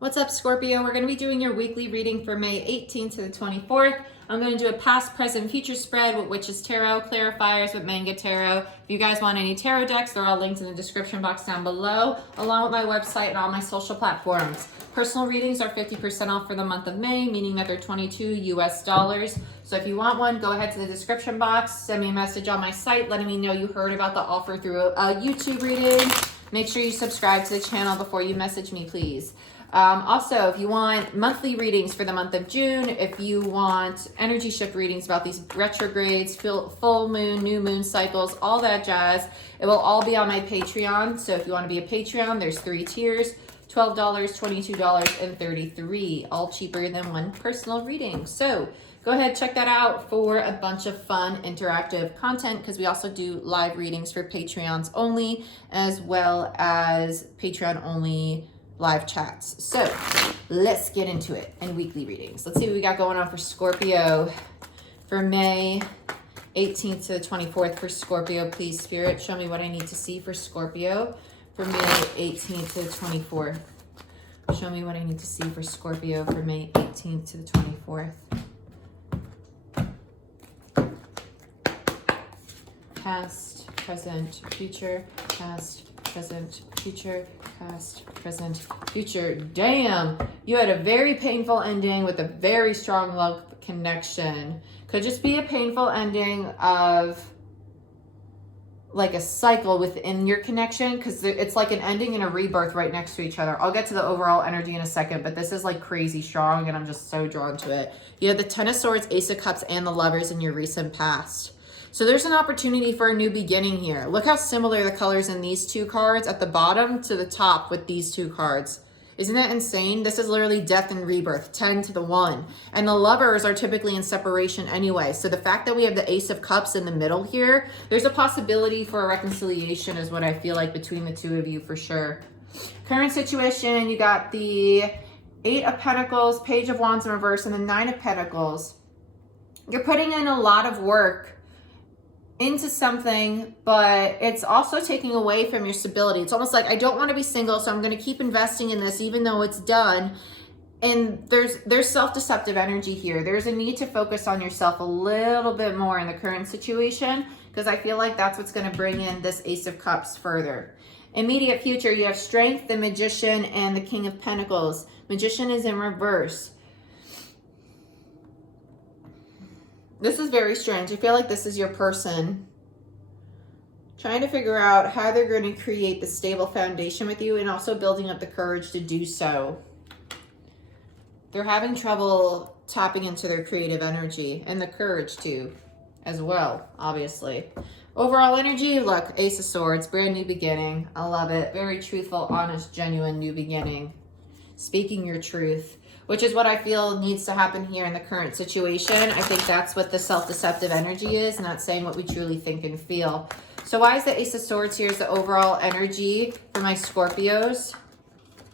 What's up, Scorpio? We're going to be doing your weekly reading for May 18th to the 24th. I'm going to do a past, present, future spread with Witch's Tarot, clarifiers with Manga Tarot. If you guys want any tarot decks, they're all linked in the description box down below, along with my website and all my social platforms. Personal readings are 50% off for the month of May, meaning that they're $22 US. So if you want one, go ahead to the description box, send me a message on my site letting me know you heard about the offer through a YouTube reading. Make sure you subscribe to the channel before you message me, please. Also, if you want monthly readings for the month of June, if you want energy shift readings about these retrogrades, full moon, new moon cycles, all that jazz, it will all be on my Patreon. So if you want to be a Patreon, there's 3 tiers, $12, $22, and $33, all cheaper than one personal reading. So go ahead, check that out for a bunch of fun, interactive content, because we also do live readings for Patreons only, as well as Patreon only live chats. So let's get into it and weekly readings. Let's see what we got going on for Scorpio for May 18th to the 24th. For Scorpio, please, Spirit, show me what I need to see for Scorpio for May 18th to the 24th. Show me what I need to see for Scorpio for May 18th to the 24th. Past, present, future, past, present, future, past, present, future. Damn, you had a very painful ending with a very strong love connection. Could just be a painful ending of like a cycle within your connection, because it's like an ending and a rebirth right next to each other. I'll get to the overall energy in a second, but this is like crazy strong and I'm just so drawn to it. You have the Ten of Swords, Ace of Cups, and the Lovers in your recent past. So there's an opportunity for a new beginning here. Look how similar the colors in these two cards at the bottom to the top with these two cards. Isn't that insane? This is literally death and rebirth, 10 to the 1. And the Lovers are typically in separation anyway. So the fact that we have the Ace of Cups in the middle here, there's a possibility for a reconciliation is what I feel like between the two of you for sure. Current situation, you got the 8 of Pentacles, Page of Wands in reverse, and the 9 of Pentacles. You're putting in a lot of work into something, but it's also taking away from your stability. It's almost like, I don't want to be single, so I'm going to keep investing in this even though it's done. And there's self-deceptive energy here. There's a need to focus on yourself a little bit more in the current situation, because I feel like that's what's going to bring in this Ace of Cups further. Immediate future, you have Strength, the Magician, and the King of Pentacles. Magician is in reverse. This is very strange. I feel like this is your person trying to figure out how they're going to create the stable foundation with you and also building up the courage to do so. They're having trouble tapping into their creative energy and the courage to as well, obviously. Overall energy, look, Ace of Swords, brand new beginning. I love it. Very truthful, honest, genuine new beginning. Speaking your truth, which is what I feel needs to happen here in the current situation. I think that's what the self-deceptive energy is, not saying what we truly think and feel. So why is the Ace of Swords here is the overall energy for my Scorpios?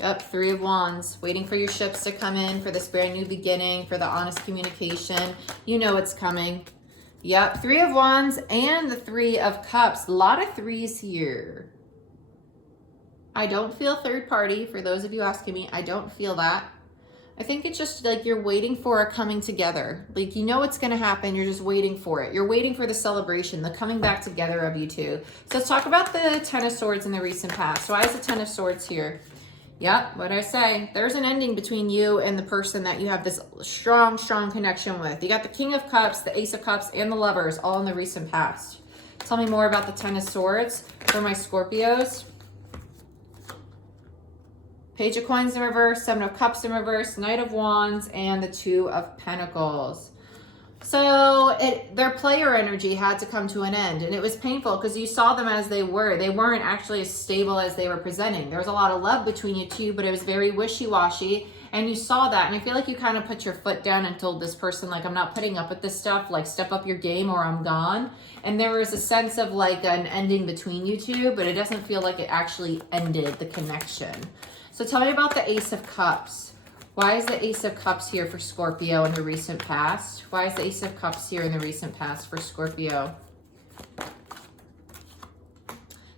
Yep, 3 of Wands, waiting for your ships to come in for this brand new beginning, for the honest communication. You know it's coming. Yep, 3 of Wands and the 3 of Cups. A lot of 3s here. I don't feel third party, for those of you asking me. I don't feel that. I think it's just like you're waiting for a coming together. Like, you know it's going to happen. You're just waiting for it. You're waiting for the celebration, the coming back together of you two. So let's talk about the Ten of Swords in the recent past. So why is the Ten of Swords here? Yep, what did I say? There's an ending between you and the person that you have this strong, strong connection with. You got the King of Cups, the Ace of Cups, and the Lovers all in the recent past. Tell me more about the Ten of Swords for my Scorpios. Page of Coins in reverse, 7 of Cups in reverse, Knight of Wands, and the 2 of Pentacles. So their player energy had to come to an end, and it was painful because you saw them as they were. They weren't actually as stable as they were presenting. There was a lot of love between you two, but it was very wishy-washy, and you saw that, and I feel like you kind of put your foot down and told this person, like, I'm not putting up with this stuff, like, step up your game or I'm gone. And there was a sense of, like, an ending between you two, but it doesn't feel like it actually ended the connection. So tell me about the Ace of Cups. Why is the Ace of Cups here for Scorpio in the recent past? Why is the Ace of Cups here in the recent past for Scorpio?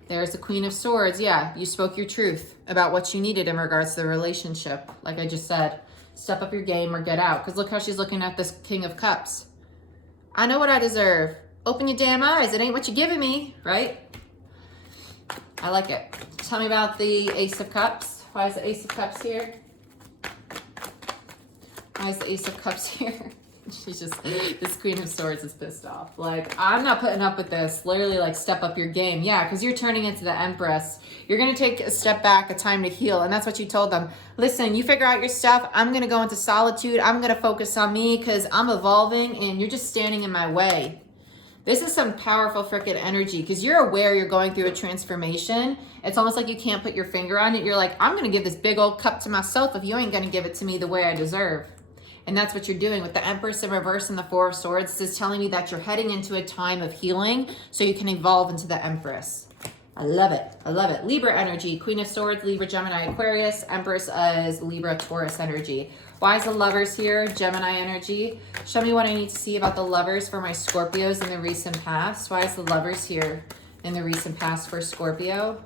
There's the Queen of Swords. Yeah, you spoke your truth about what you needed in regards to the relationship. Like I just said, step up your game or get out. Because look how she's looking at this King of Cups. I know what I deserve. Open your damn eyes. It ain't what you're giving me, right? I like it. Tell me about the Ace of Cups. Why is the Ace of Cups here? Why is the Ace of Cups here? She's just, this Queen of Swords is pissed off. Like, I'm not putting up with this. Literally, like, step up your game. Yeah, because you're turning into the Empress. You're going to take a step back, a time to heal. And that's what you told them. Listen, you figure out your stuff. I'm going to go into solitude. I'm going to focus on me because I'm evolving and you're just standing in my way. This is some powerful freaking energy because you're aware you're going through a transformation. It's almost like you can't put your finger on it. You're like, I'm going to give this big old cup to myself if you ain't going to give it to me the way I deserve. And that's what you're doing with the Empress in reverse and the Four of Swords. This is telling me that you're heading into a time of healing so you can evolve into the Empress. I love it. I love it. Libra energy, Queen of Swords, Libra, Gemini, Aquarius. Empress is Libra, Taurus energy. Why is the Lovers here? Gemini energy. Show me what I need to see about the Lovers for my Scorpios in the recent past. Why is the Lovers here in the recent past for Scorpio?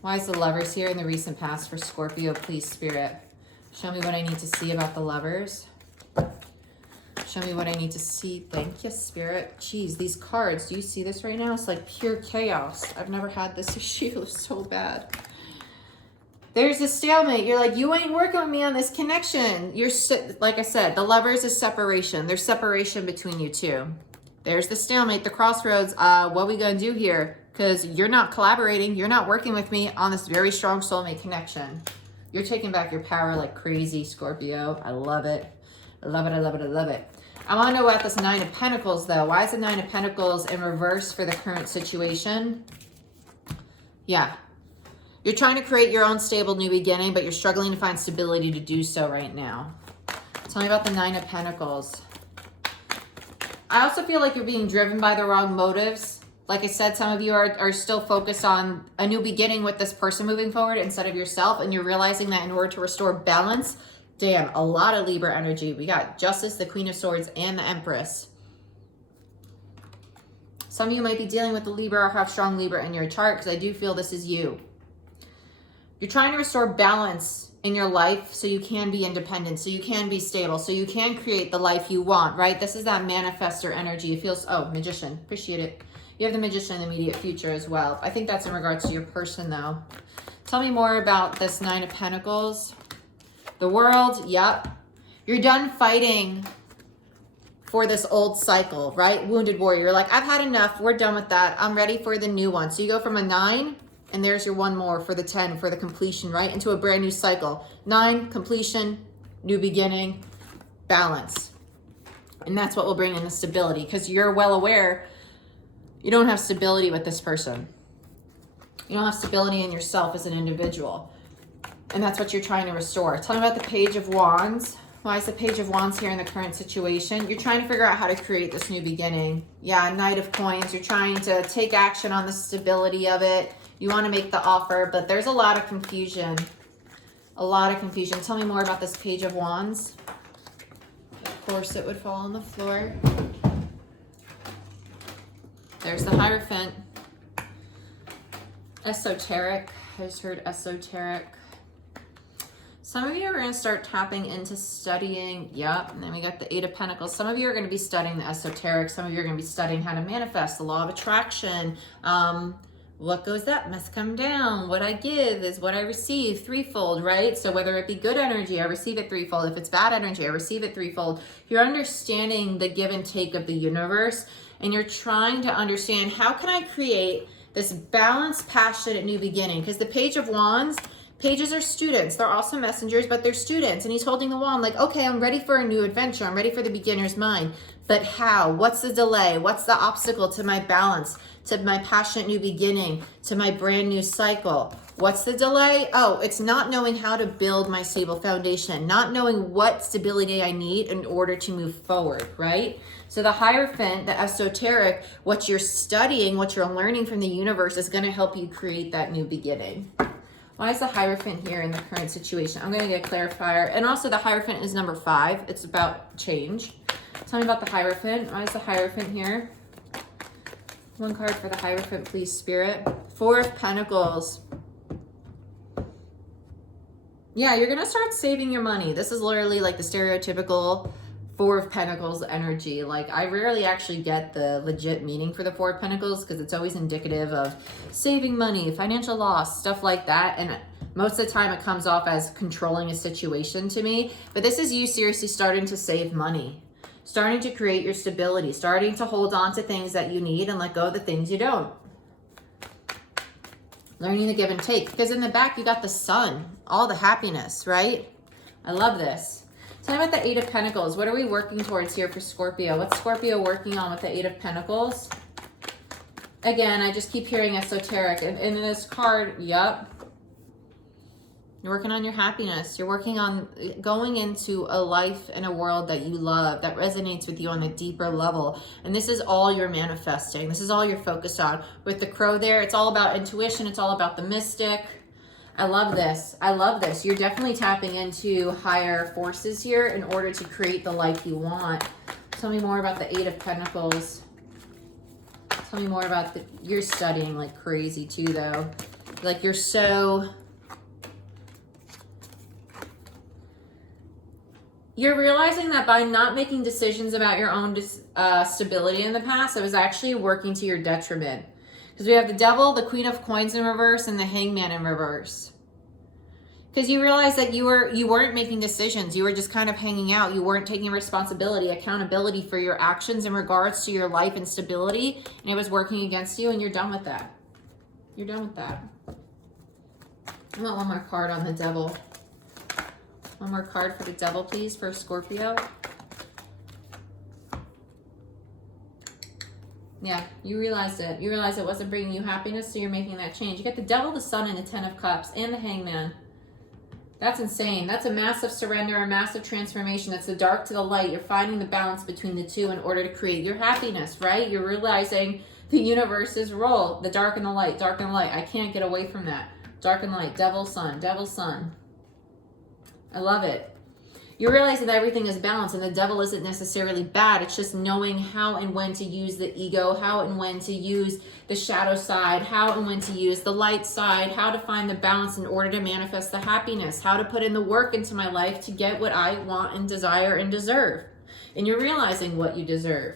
Why is the Lovers here in the recent past for Scorpio, please, Spirit? Show me what I need to see about the Lovers. Show me what I need to see. Thank you, Spirit. Jeez, these cards. Do you see this right now? It's like pure chaos. I've never had this issue. It's so bad. There's a stalemate. You're like, you ain't working with me on this connection. You're, like I said, the Lovers is separation. There's separation between you two. There's the stalemate, the crossroads. What are we going to do here? Because you're not collaborating. You're not working with me on this very strong soulmate connection. You're taking back your power like crazy, Scorpio. I love it. I love it. I love it. I love it. I want to know about this Nine of Pentacles, though. Why is the Nine of Pentacles in reverse for the current situation? Yeah. You're trying to create your own stable new beginning, but you're struggling to find stability to do so right now. Tell me about the Nine of Pentacles. I also feel like you're being driven by the wrong motives. Like I said, some of you are still focused on a new beginning with this person moving forward instead of yourself. And you're realizing that in order to restore balance, damn, a lot of Libra energy. We got Justice, the Queen of Swords, and the Empress. Some of you might be dealing with the Libra or have strong Libra in your chart because I do feel this is you. You're trying to restore balance in your life so you can be independent, so you can be stable, so you can create the life you want, right? This is that manifestor energy. It feels, oh, Magician. Appreciate it. You have the Magician in the immediate future as well. I think that's in regards to your person, though. Tell me more about this Nine of Pentacles. The World, yep. You're done fighting for this old cycle, right? Wounded warrior. You're like, I've had enough. We're done with that. I'm ready for the new one. So you go from a 9, and there's your one more for the 10, for the completion, right? Into a brand new cycle. 9, completion, new beginning, balance. And that's what will bring in the stability because you're well aware you don't have stability with this person. You don't have stability in yourself as an individual. And that's what you're trying to restore. Tell me about the Page of Wands. Why is the Page of Wands here in the current situation? You're trying to figure out how to create this new beginning. Yeah, Knight of Coins. You're trying to take action on the stability of it. You want to make the offer, but there's a lot of confusion. A lot of confusion. Tell me more about this Page of Wands. Of course, it would fall on the floor. There's the Hierophant. Esoteric. I just heard esoteric. Some of you are going to start tapping into studying. Yep. And then we got the Eight of Pentacles. Some of you are going to be studying the esoteric. Some of you are going to be studying how to manifest, the law of attraction. What goes up must come down. What I give is what I receive threefold, right? So whether it be good energy, I receive it threefold. If it's bad energy, I receive it threefold. You're understanding the give and take of the universe, and you're trying to understand, how can I create this balanced, passionate new beginning? Because the Page of Wands, pages are students. They're also messengers, but they're students. And he's holding the wand like, okay, I'm ready for a new adventure. I'm ready for the beginner's mind. But how? What's the delay? What's the obstacle to my balance, to my passionate new beginning, to my brand new cycle? What's the delay? Oh, it's not knowing how to build my stable foundation, not knowing what stability I need in order to move forward, right? So the Hierophant, the esoteric, what you're studying, what you're learning from the universe is going to help you create that new beginning. Why is the Hierophant here in the current situation? I'm going to get a clarifier. And also the Hierophant is number 5. It's about change. Tell me about the Hierophant. Why is the Hierophant here? One card for the Hierophant, please, Spirit. Four of Pentacles. Yeah, you're going to start saving your money. This is literally like the stereotypical Four of Pentacles energy. Like, I rarely actually get the legit meaning for the Four of Pentacles because it's always indicative of saving money, financial loss, stuff like that. And most of the time it comes off as controlling a situation to me. But this is you seriously starting to save money, starting to create your stability, starting to hold on to things that you need and let go of the things you don't. Learning to give and take. Because in the back, you got the sun, all the happiness, right? I love this. Tell me about the Eight of Pentacles. What are we working towards here for Scorpio? What's Scorpio working on with the Eight of Pentacles? Again, I just keep hearing esoteric. And in this card, yep. You're working on your happiness. You're working on going into a life and a world that you love, that resonates with you on a deeper level. And this is all you're manifesting. This is all you're focused on. With the crow there, it's all about intuition. It's all about the mystic. I love this. I love this. You're definitely tapping into higher forces here in order to create the life you want. Tell me more about the Eight of Pentacles. Tell me more about you're studying like crazy too, though. Like you're so... You're realizing that by not making decisions about your own stability in the past, it was actually working to your detriment. Because we have the Devil, the Queen of Coins in reverse, and the Hangman in reverse. Because you realize that you weren't making decisions. You were just kind of hanging out. You weren't taking responsibility, accountability for your actions in regards to your life and stability. And it was working against you, and you're done with that. You're done with that. I want one more card on the Devil. One more card for the Devil, please, for Scorpio. Yeah, you realized it. You realized it wasn't bringing you happiness, so you're making that change. You get the Devil, the Sun, and the Ten of Cups, and the Hangman. That's insane. That's a massive surrender, a massive transformation. That's the dark to the light. You're finding the balance between the two in order to create your happiness, right? You're realizing the universe's role, the dark and the light, dark and light. I can't get away from that. Dark and light, Devil, Sun, Devil, Sun. I love it. You're realizing that everything is balanced and the Devil isn't necessarily bad. It's just knowing how and when to use the ego, how and when to use the shadow side, how and when to use the light side, how to find the balance in order to manifest the happiness, how to put in the work into my life to get what I want and desire and deserve. And you're realizing what you deserve.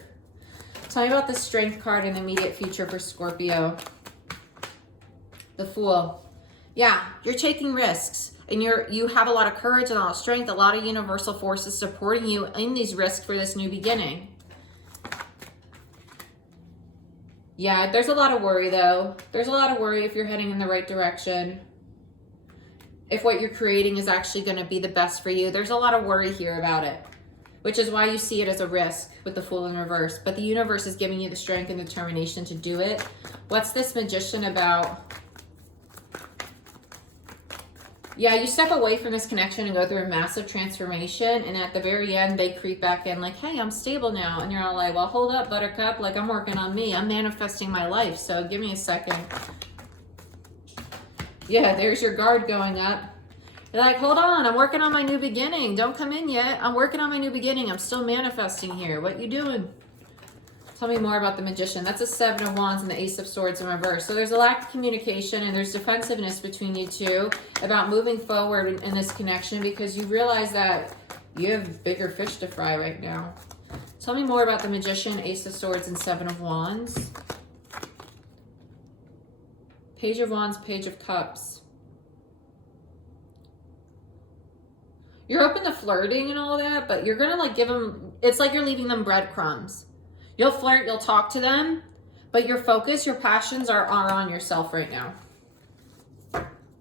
Tell me about the Strength card in the immediate future for Scorpio. The Fool. Yeah, you're taking risks. And you have a lot of courage and a lot of strength, a lot of universal forces supporting you in these risks for this new beginning. Yeah, there's a lot of worry though. There's a lot of worry if you're heading in the right direction. If what you're creating is actually going to be the best for you. There's a lot of worry here about it, which is why you see it as a risk with the Fool in reverse. But the universe is giving you the strength and determination to do it. What's this Magician about? Yeah, you step away from this connection and go through a massive transformation. And at the very end, they creep back in like, hey, I'm stable now. And you're all like, well, hold up, Buttercup. Like, I'm working on me. I'm manifesting my life. So give me a second. Yeah, there's your guard going up. You're like, hold on. I'm working on my new beginning. Don't come in yet. I'm working on my new beginning. I'm still manifesting here. What you doing? Tell me more about the Magician. That's a Seven of Wands and the Ace of Swords in reverse. So there's a lack of communication and there's defensiveness between you two about moving forward in this connection because you realize that you have bigger fish to fry right now. Tell me more about the Magician, Ace of Swords, and Seven of Wands. Page of Wands, Page of Cups. You're open to flirting and all that, but you're going to like give them, it's like you're leaving them breadcrumbs. You'll flirt, you'll talk to them, but your focus, your passions are on yourself right now.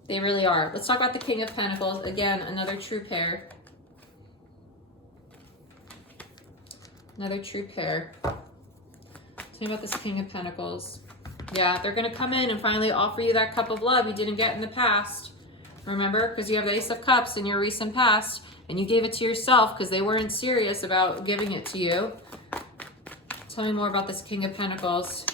They really are. Let's talk about the King of Pentacles. Again, another true pair. Another true pair. Tell me about this King of Pentacles. Yeah, they're going to come in and finally offer you that cup of love you didn't get in the past. Remember? Because you have the Ace of Cups in your recent past, and you gave it to yourself because they weren't serious about giving it to you. Tell me more about this King of Pentacles.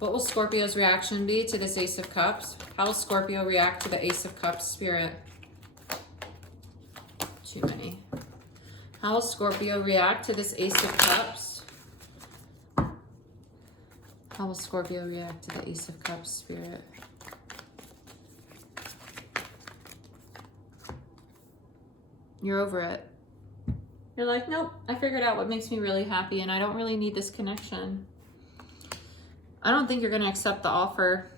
What will Scorpio's reaction be to this Ace of Cups? How will Scorpio react to the Ace of Cups spirit? Too many. How will Scorpio react to this Ace of Cups? How will Scorpio react to the Ace of Cups, Spirit? You're over it. You're like, nope, I figured out what makes me really happy and I don't really need this connection. I don't think you're going to accept the offer.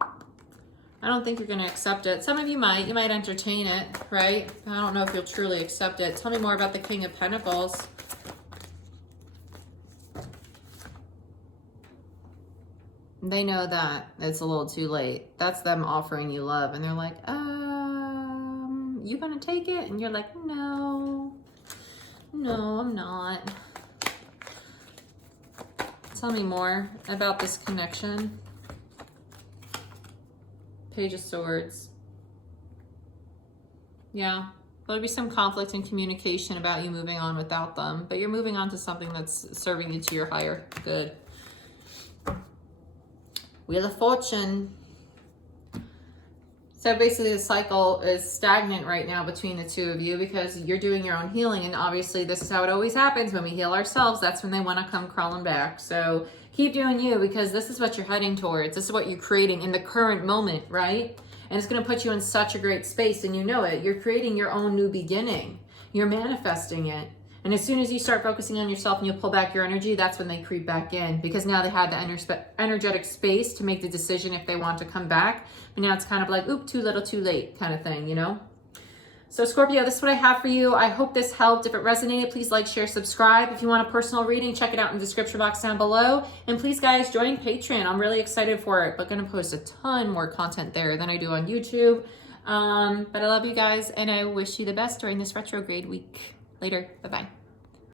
I don't think you're going to accept it. Some of you might. You might entertain it, right? I don't know if you'll truly accept it. Tell me more about the King of Pentacles. They know that it's a little too late. That's them offering you love. And they're like, you gonna take it? And you're like, no, I'm not. Tell me more about this connection. Page of Swords. Yeah, there'll be some conflict and communication about you moving on without them, but you're moving on to something that's serving you to your higher good. Wheel of Fortune. So basically the cycle is stagnant right now between the two of you because you're doing your own healing, and obviously this is how it always happens when we heal ourselves. That's when they want to come crawling back. So keep doing you, because this is what you're heading towards. This is what you're creating in the current moment, right? And it's going to put you in such a great space, and you know it. You're creating your own new beginning. You're manifesting it. And as soon as you start focusing on yourself and you pull back your energy, that's when they creep back in, because now they had the energetic space to make the decision if they want to come back. But now it's kind of like, oop, too little, too late kind of thing, you know? So Scorpio, this is what I have for you. I hope this helped. If it resonated, please like, share, subscribe. If you want a personal reading, check it out in the description box down below. And please, guys, join Patreon. I'm really excited for it, but going to post a ton more content there than I do on YouTube. But I love you guys, and I wish you the best during this retrograde week. Later. Bye-bye.